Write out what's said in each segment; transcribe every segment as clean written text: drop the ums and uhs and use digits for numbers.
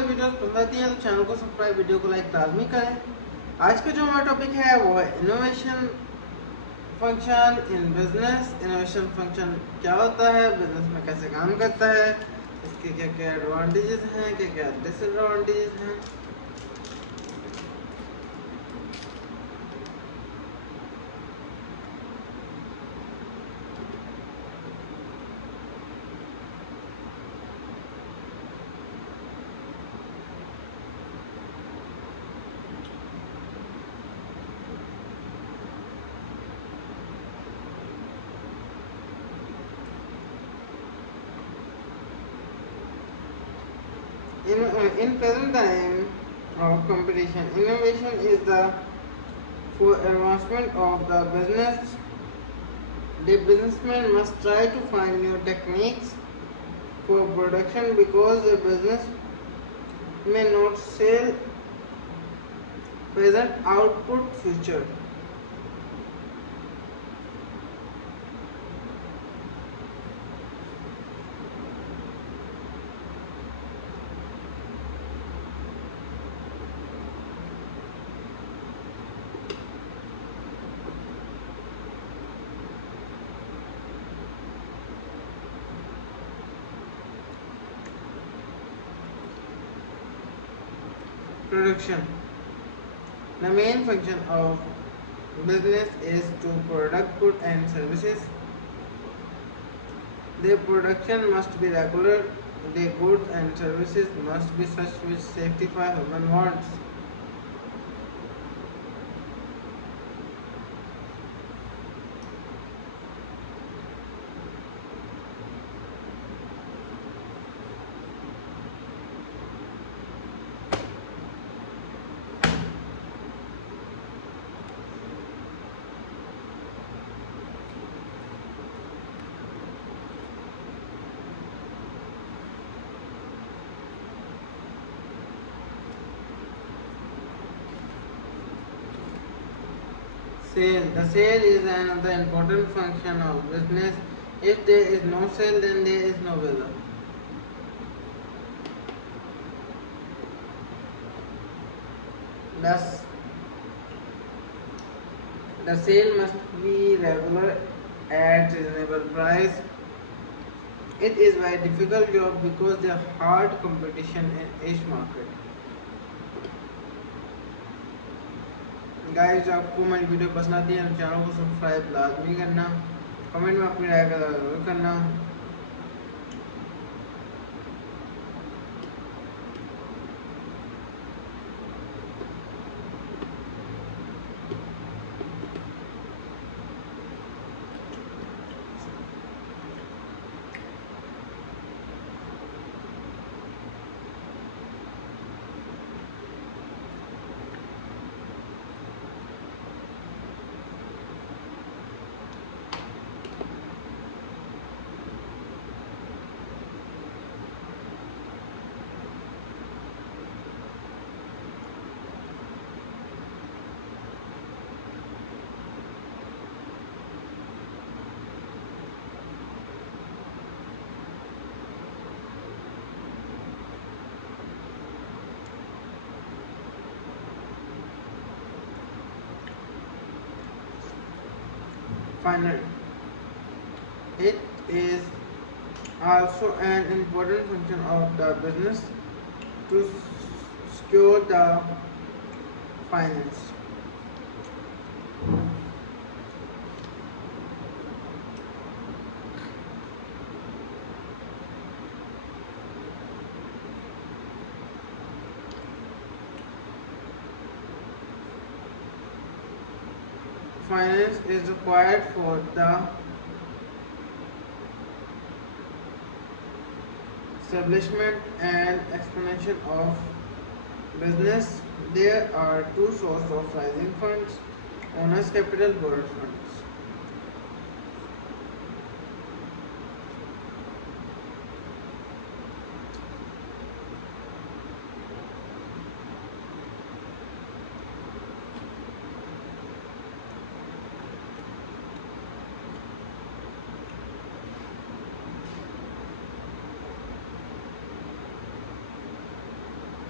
हमारे वीडियोस पसंद आती हैं तो चैनल को सब्सक्राइब, वीडियो को लाइक लाजमी करें। आज का जो हमारा टॉपिक है वो है innovation function in business. Innovation function क्या होता है, बिजनेस में कैसे काम करता है, इसके क्या क्या एडवांटेजेस हैं, क्या क्या डिसएडवांटेजेस हैं। In present time of competition, innovation is the for advancement of the business. The businessman must try to find new techniques for production because the business may not sell present output future. Production. The main function of business is to product goods and services. Their production must be regular. The goods and services must be such which satisfy human wants. Sale. The sale is another important function of business. If there is no sale, then there is no business. Thus, the sale must be regular at reasonable price. It is a very difficult job because there is hard competition in each market. Guys, आपको मेरी video पसंद आती है तो channel को subscribe लाजमी करना, comment में अपनी राय का जरूर करना। Finally, it is also an important function of the business to secure the finance. Finance is required for the establishment and expansion of business. There are two sources of rising funds: owners' capital, borrowed funds.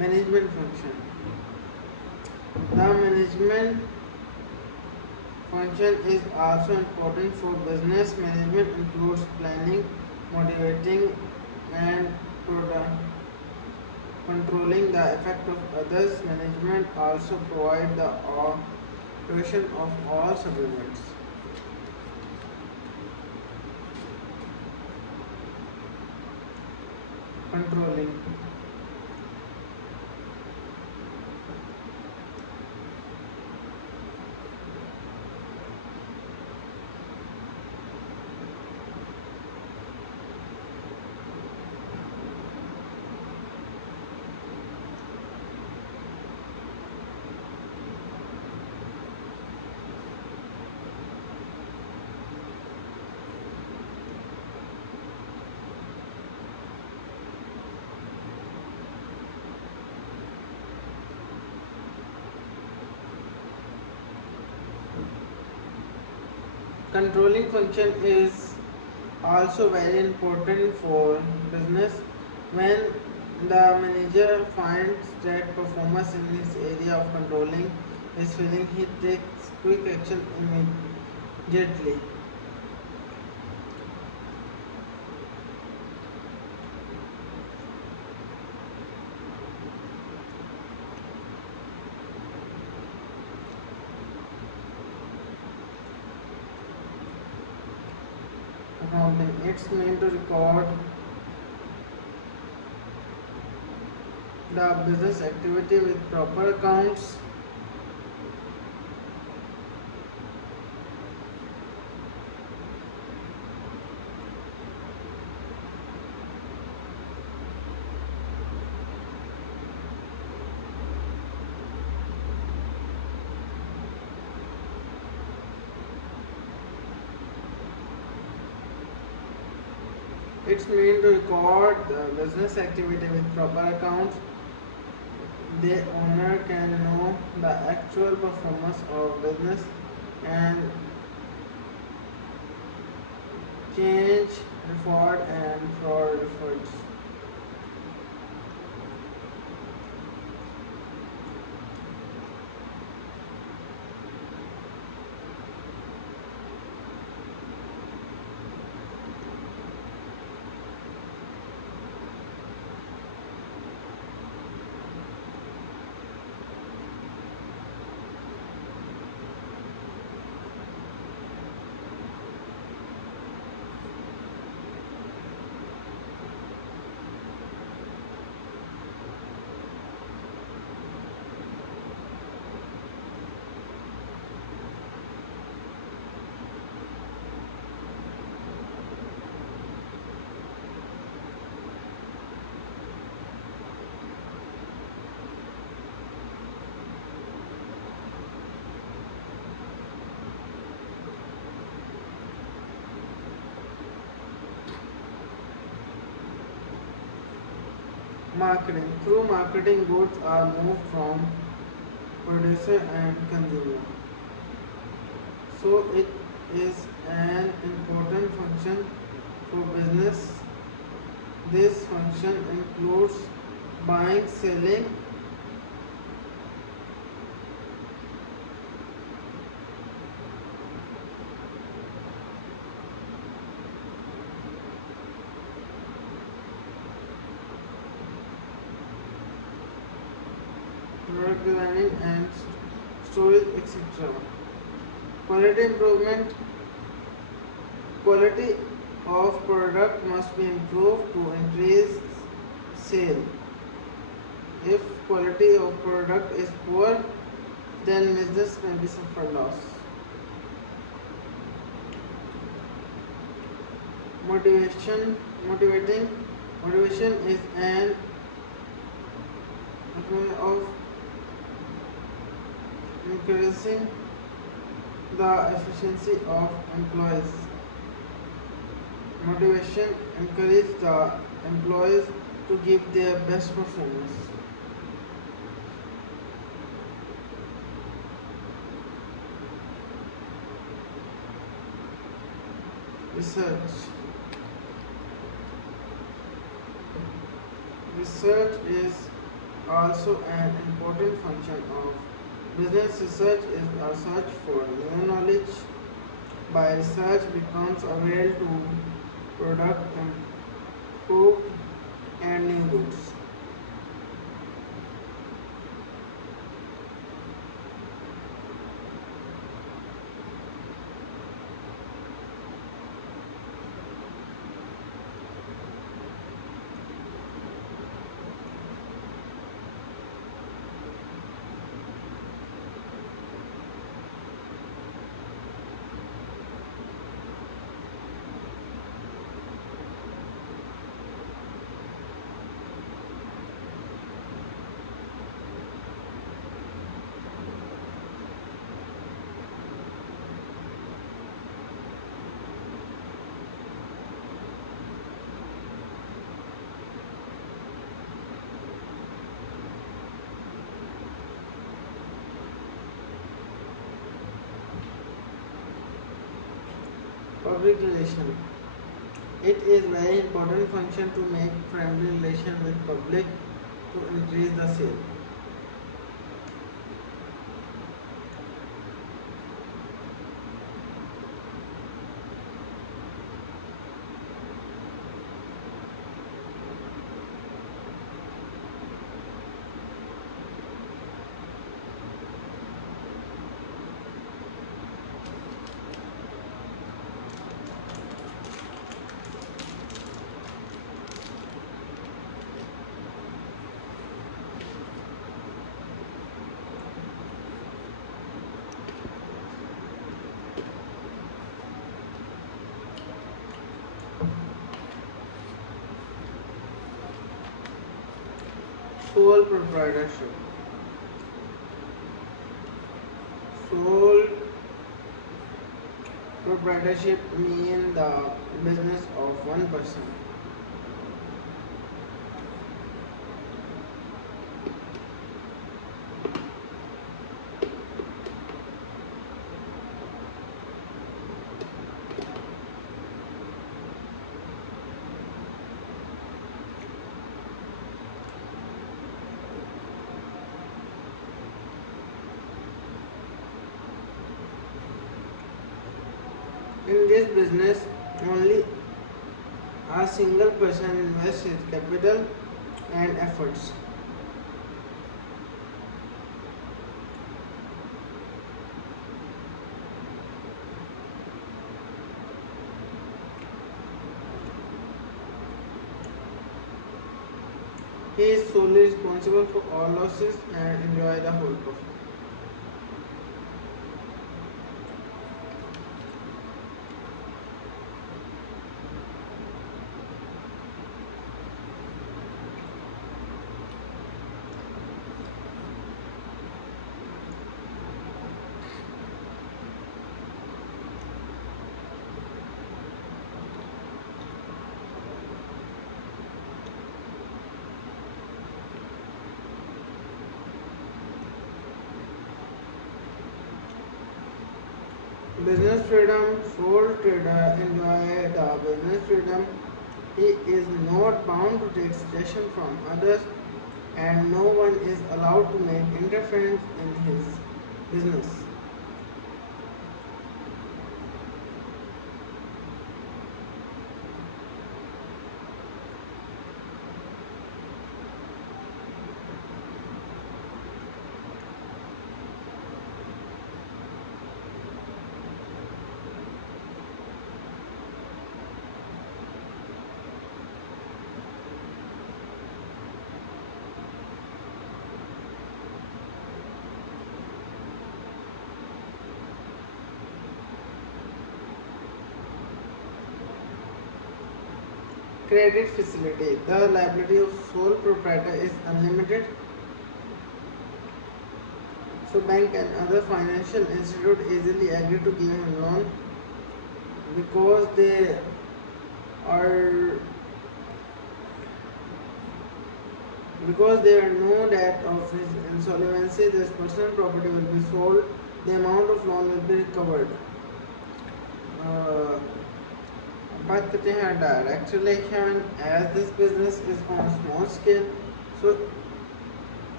Management function. The management function is also important for business. Management includes planning, motivating, and controlling the effect of others. Management also provides the operation of all subunits. Controlling. Controlling function is also very important for business. When the manager finds that performance in his area of controlling is failing, he takes quick action immediately. Accounting. It's meant to record the business activity with proper accounts. It's meant to record the business activity with proper accounts. The owner can know the actual performance of business and change, default, and fraud efforts. Marketing. Through marketing, goods are moved from producer and consumer. So it is an important function for business. This function includes buying, selling, product designing and storage, etc. Quality improvement. Quality of product must be improved to increase sale. If quality of product is poor, then business may be suffer loss. Motivating. Motivation is an way of increasing the efficiency of employees. Motivation encourages the employees to give their best performance. Research. Research is Also, an important function of business research is a search for new knowledge. By research becomes available to product improve and new goods. Public relation. It is very important function to make friendly relation with public to increase the sale. Sole proprietorship. Sole proprietorship means the business of one person. In this business, only a single person invests his capital and efforts. He is solely responsible for all losses and enjoy the whole profit. Business freedom, sole trader enjoy the business freedom. He is not bound to take suggestion from others and no one is allowed to make interference in his business. Credit facility. The liability of sole proprietor is unlimited. So bank and other financial institute easily agree to give him loan because are there know that of his insolvency this personal property will be sold, the amount of loan will be recovered. But they had direct relation as this business is on a small scale, so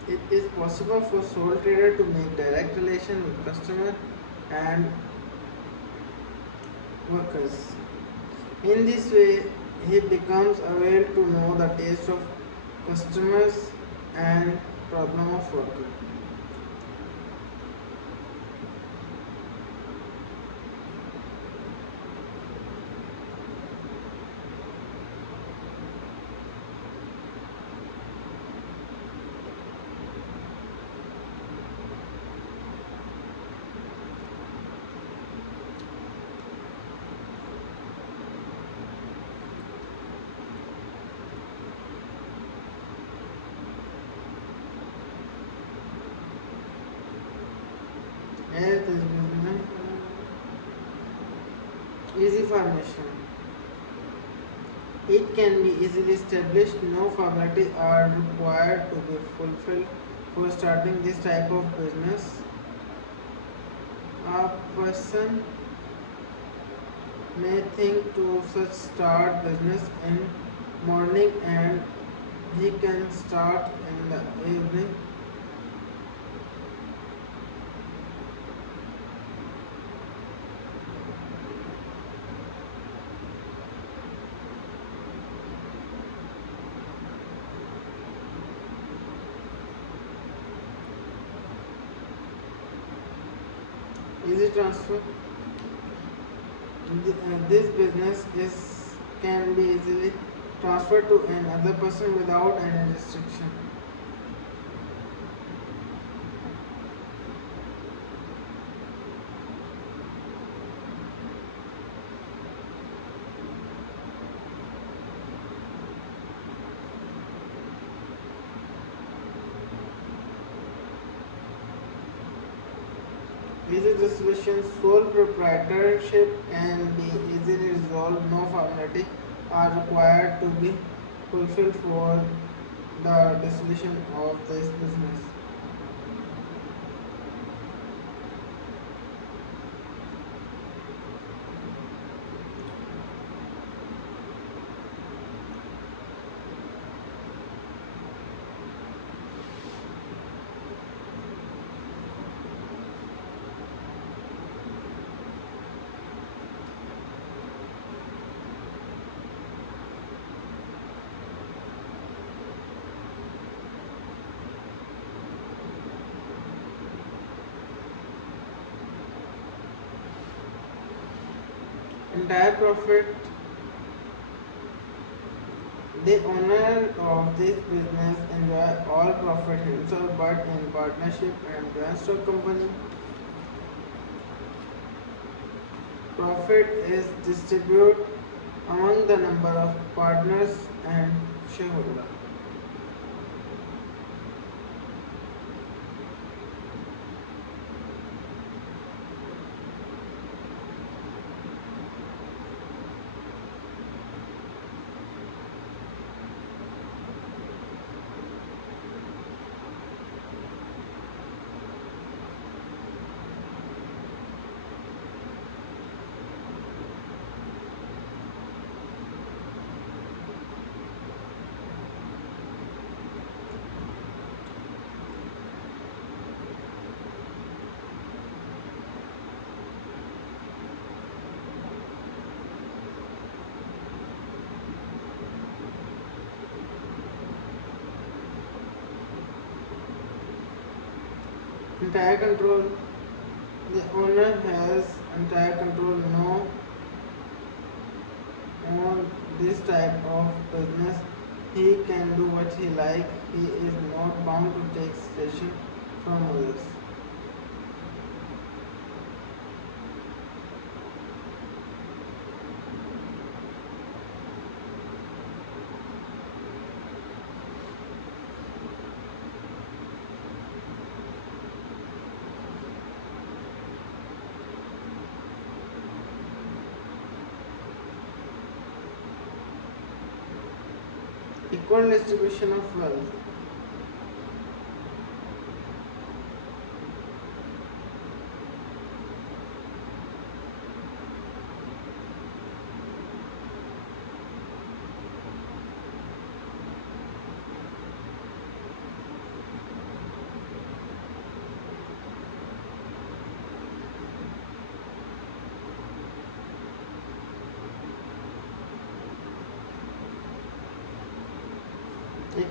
It is possible for sole trader to make direct relation with customer and workers. In this way, he becomes aware to know the taste of customers and problem of worker. As this business easy formation. It can be easily established. No formalities are required to be fulfilled for starting this type of business. A person may think to such start business in morning and he can start in the evening. Easy transfer. This business is can be easily transferred to another person without any restriction. Easy dissolution, sole proprietorship can be easily resolved. No formality are required to be fulfilled for the dissolution of this business. Entire profit. The owner of this business enjoy all profit himself, but in partnership and joint stock company, profit is distributed among the number of partners and shareholders. Entire control. The owner has entire control no on this type of business. He can do what he like. He is not bound to take station from others. Equal distribution of wealth.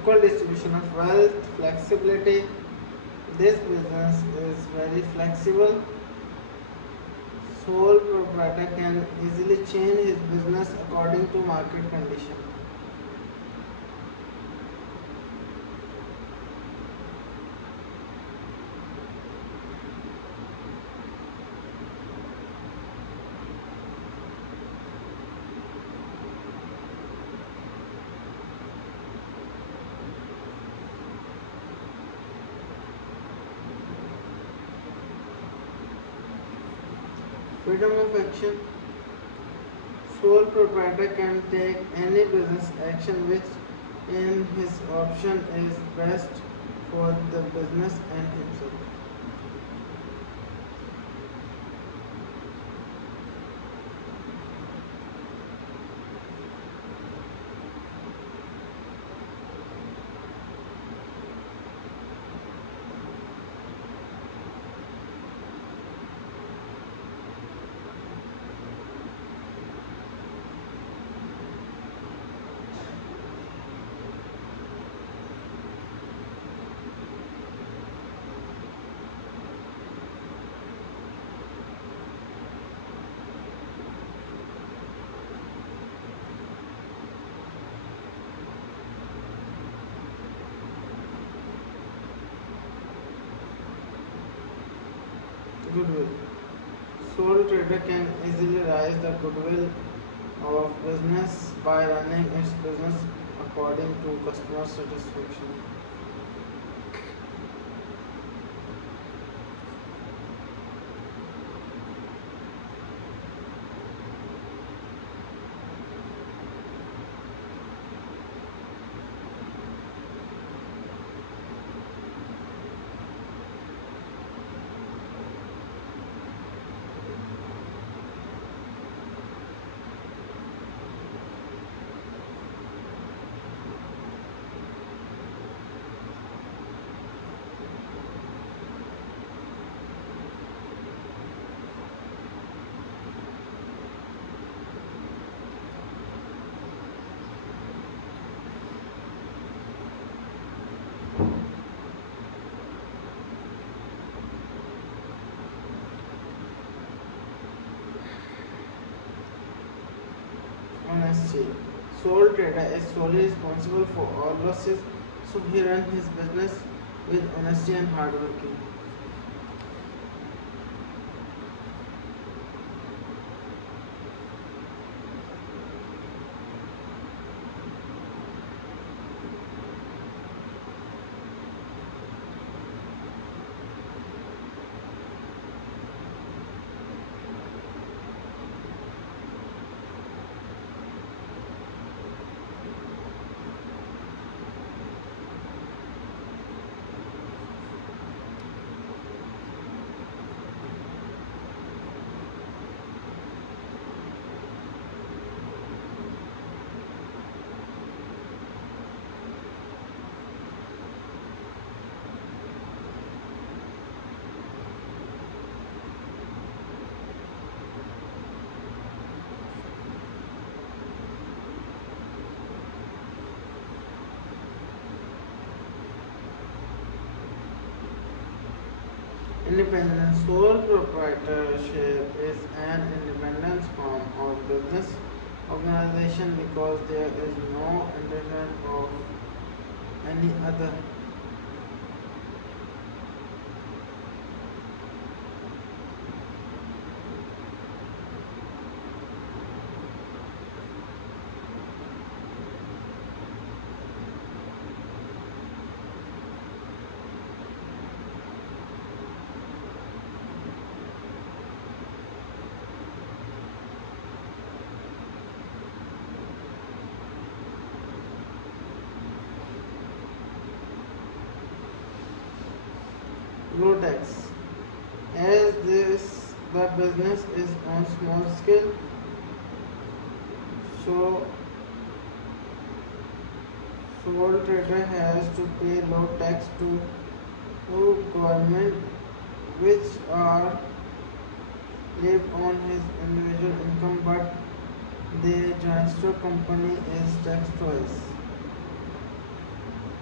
equal distribution of wealth, flexibility. This business is very flexible. Sole proprietor can easily change his business according to market condition. Freedom of action. Sole proprietor can take any business action which in his option is best for the business and himself. Goodwill. Sole trader can easily raise the goodwill of business by running its business according to customer satisfaction. Honesty. Sole trader is solely responsible for all losses, so he runs his business with honesty and hard working. Independence. Sole proprietorship is an independent form of business organization because there is no interference of any other. Low tax. As this the business is on small scale, so sole trader has to pay low tax to government, which are lived on his individual income, but the joint stock company is taxed twice.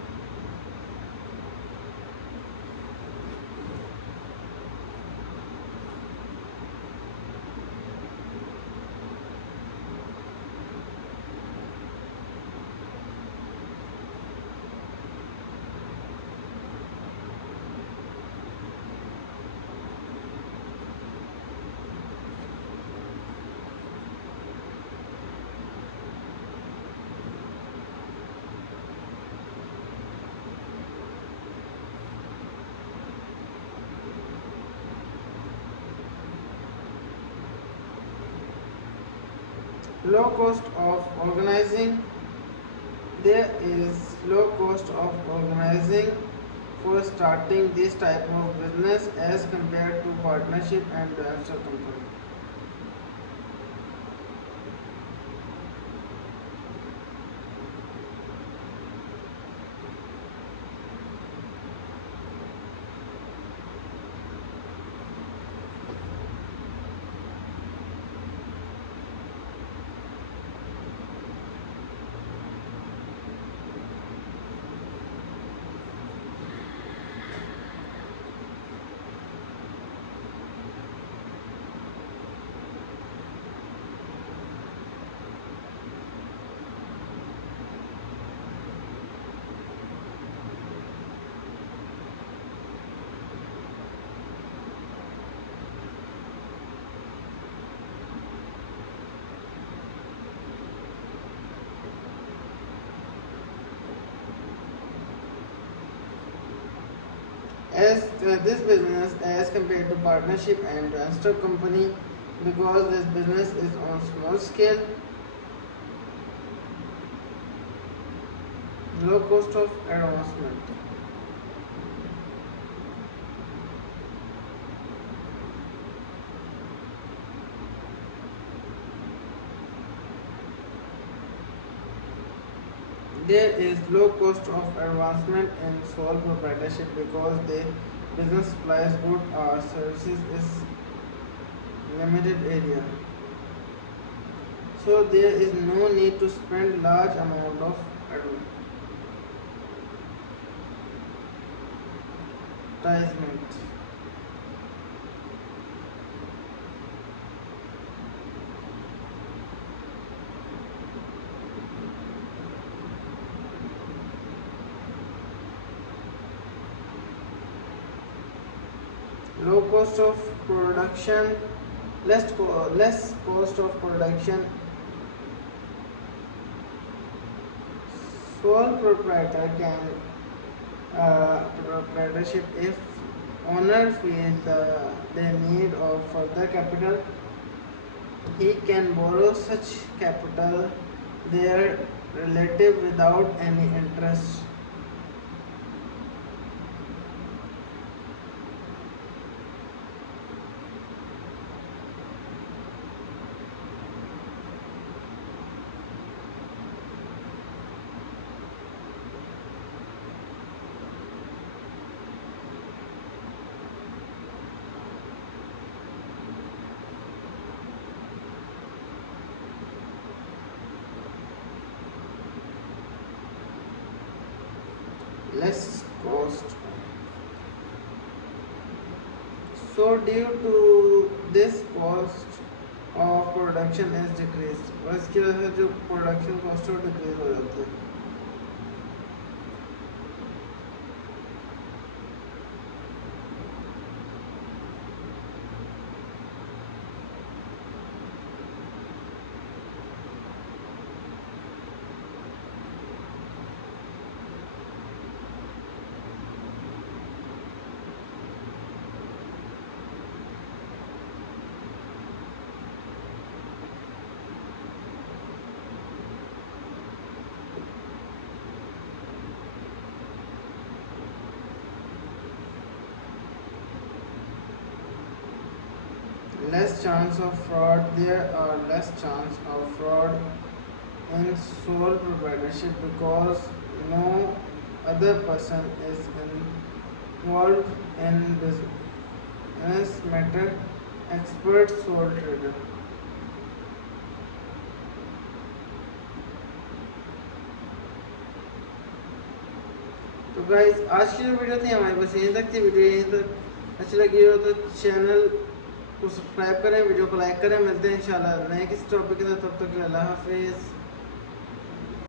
Low cost of organizing. There is low cost of organizing for starting this type of business as compared to partnership and venture company. As this business as compared to partnership and venture company, because this business is on small scale, low cost of advancement. There is low cost of advancement in sole proprietorship because the business supplies goods or services is limited area. So there is no need to spend large amount of advertisement. Low cost of production, less cost of production. Sole proprietor can proprietorship if owner feels the need of further capital. He can borrow such capital their relative without any interest. Less cost. So due to this cost of production is decreased, और इसकी वजह से जो production cost है वो decrease हो जाती है. Less chance of fraud. There are less chance of fraud in sole proprietorship because no other person is involved in business matter. Expert sole trader. तो गाइस आज की जो वीडियो थी हमारे पास यहीं तक थी. वीडियो यहीं तक अच्छी लगी हो तो चैनल को सब्सक्राइब करें, वीडियो को लाइक करें. मिलते हैं इंशाल्लाह नए किसी टॉपिक के साथ. तब तक के लिए अल्लाह हाफिज़.